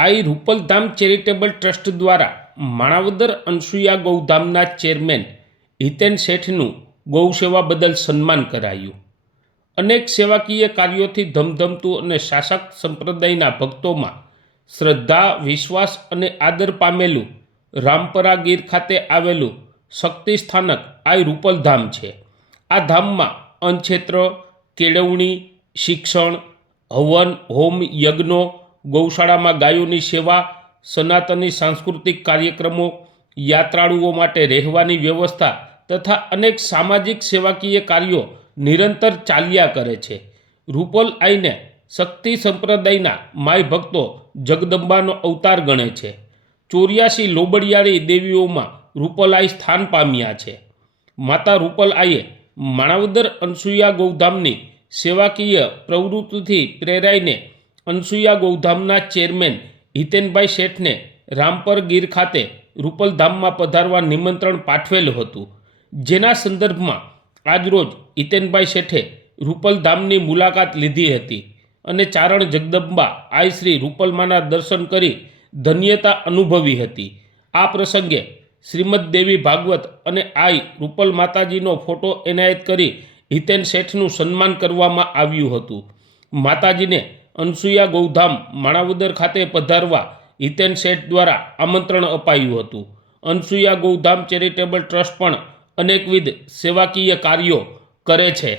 આઈ રૂપલધામ charitable trust દ્વારા Manavadar Anasuya ગૌધામના chairman Hiten શેઠનું ગૌસેવા બદલ સન્માન કરાયું। અનેક સેવાકીય કાર્યોથી ધમધમતું અને શાસક સંપ્રદાયના ભક્તોમાં શ્રદ્ધા, વિશ્વાસ અને આદર પામેલું રામપરા ગીર ખાતે આવેલું શક્તિ સ્થાનક આઈ રૂપલધામ છે। આ ધામમાં અન્નક્ષેત્ર, કેળવણી, શિક્ષણ, હવન, હોમ, યજ્ઞો, ગૌશાળામાં ગાયોની સેવા, સનાતની સાંસ્કૃતિક કાર્યક્રમો, યાત્રાળુઓ માટે રહેવાની વ્યવસ્થા તથા અનેક સામાજિક સેવાકીય કાર્યો નિરંતર ચાલ્યા કરે છે। રૂપલ આઈને શક્તિ સંપ્રદાયના માય ભક્તો જગદંબાનો અવતાર ગણે છે। 84 લોબડિયાળી દેવીઓમાં રૂપલ આઈ સ્થાન પામ્યા છે। માતા રૂપલ આઈએ માણાવદર અનસુયા ગૌધામની સેવાકીય પ્રવૃત્તિથી પ્રેરાઈને અનસુયા ગૌધામના ચેરમેન હિતેનભાઈ શેઠને રામપર ગીર ખાતે રૂપલધામમાં પધારવા નિમંત્રણ પાઠવેલું હતું, જેના સંદર્ભમાં આજરોજ હિતેનભાઈ શેઠે રૂપલધામની મુલાકાત લીધી હતી અને ચારણ જગદંબા આઈ શ્રી રૂપલમાના દર્શન કરી ધન્યતા અનુભવી હતી। આ પ્રસંગે શ્રીમદ દેવી ભાગવત અને આઈ રૂપલ માતાજીનો ફોટો એનાયત કરી હિતેન શેઠનું સન્માન કરવામાં આવ્યું હતું। માતાજીને અનસુયા ગૌધામ માણાવદર ખાતે પધારવા હિતેન શેઠ દ્વારા આમંત્રણ અપાયું હતું। અનસુયા ગૌધામ ચેરિટેબલ ટ્રસ્ટ પણ અનેકવિધ સેવાકીય કાર્યો કરે છે।